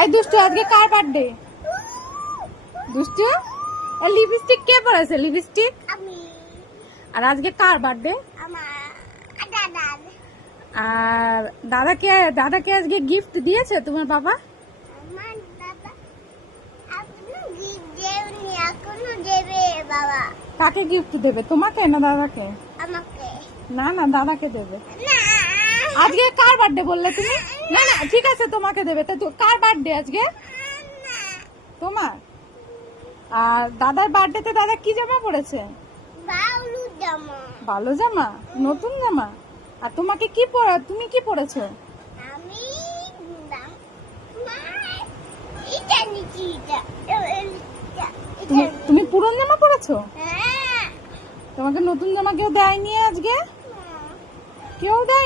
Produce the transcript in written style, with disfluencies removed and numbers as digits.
এই দুষ্টু, আজকে কার বার্থডে? দুষ্টু, লিপস্টিক কে পরেছে? লিপস্টিক আমি। আর আজকে কার বার্থডে? আমার দাদা। আর দাদাকে আজকে গিফট দিয়েছে তোমার বাবা? আমার দাদা আপনি গিফট দেবেন, এখনো দেবে বাবা। কাকে গিফট দেবে, তোমাকে না দাদাকে? আমাকে। না না, দাদাকে দেবে। না, আজকে কার বার্থডে বললে তুমি? না না, ঠিক আছে, তোমাকে দেবে। তা কার বার্থডে আজকে? তোমার। আর দাদার বার্থডেতে দাদা কি জামা পরেছে? বাউলু জামা। ভালো জামা, নতুন জামা। আর তোমাকে কি তুমি কি পরেছো? আমি এটা নিচ্ছি, তুমি পুরন জামা পরেছো? হ্যাঁ। তোমাকে নতুন জামা কেউ দেয়নি আজকে? কেউ দেয়?